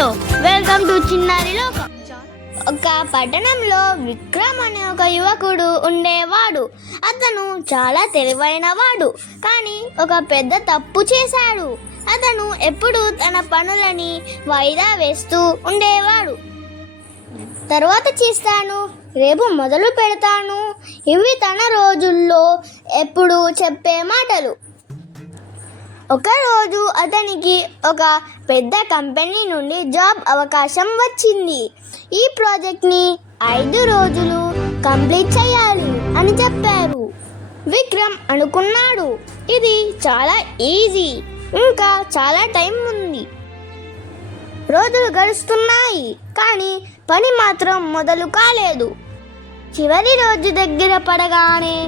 Hello welcome to చిన్నారి లోకం. ఒక పట్టణంలో విక్రమ్ అనే ఒక యువకుడు ఉండేవాడు. అతను చాలా తెలివైనవాడు, కానీ ఒక పెద్ద తప్పు చేశాడు. అతను ఎప్పుడూ తన పనులని వాయిదా వేస్తూ ఉండేవాడు. తర్వాత చేస్తాను, రేపు మొదలు పెడతాను, ఇవి తన రోజుల్లో ఎప్పుడు చెప్పే మాటలు. ఒకరోజు అతనికి ఒక పెద్ద కంపెనీ నుండి జాబ్ అవకాశం వచ్చింది. ఈ ప్రాజెక్ట్ని 5 రోజులు కంప్లీట్ చేయాలి అని చెప్పారు. విక్రమ్ అనుకున్నాడు, ఇది చాలా ఈజీ, ఇంకా చాలా టైం ఉంది. రోజులు గడుస్తున్నాయి, కానీ పని మాత్రం మొదలు కాలేదు. చివరి రోజు దగ్గర పడగానే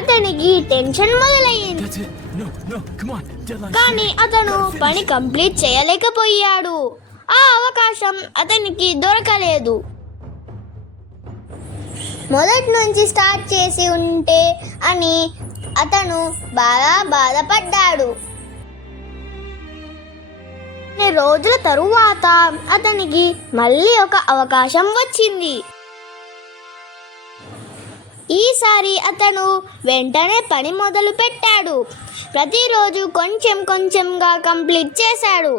అతనికి టెన్షన్ మొదలయ్యింది. కానీ అతను పని కంప్లీట్ చేయలేకపోయాడు. ఆ అవకాశం అతనికి దొరకలేదు. మొదటి నుంచి స్టార్ట్ చేసి ఉంటే అని అతను బాగా బాధపడ్డాడు. కొన్ని రోజుల తరువాత అతనికి మళ్ళీ ఒక అవకాశం వచ్చింది. ఈసారి అతను వెంటనే పని మొదలు పెట్టాడు. ప్రతిరోజు కొంచెం కొంచెంగా కంప్లీట్ చేశాడు.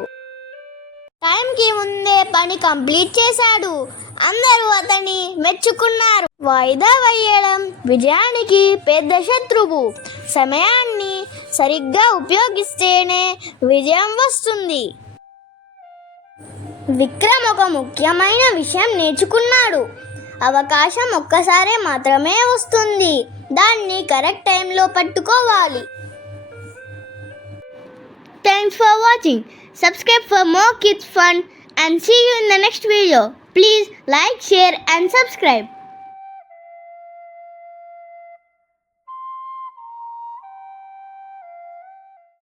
టైంకి ముందే పని కంప్లీట్ చేశాడు. అందరూ అతన్ని మెచ్చుకున్నారు. వాయిదా వేయడం విజయానికి పెద్ద శత్రువు. సమయాన్ని సరిగ్గా ఉపయోగిస్తేనే విజయం వస్తుంది. విక్రమ్ ఒక ముఖ్యమైన విషయం నేర్చుకున్నాడు. అవకాశం ఒక్కసారి మాత్రమే వస్తుంది, దాన్ని కరెక్ట్ టైంలో పట్టుకోవాలి. Thanks for watching. Subscribe for more kids fun and see you in the next video. Please like, share and subscribe.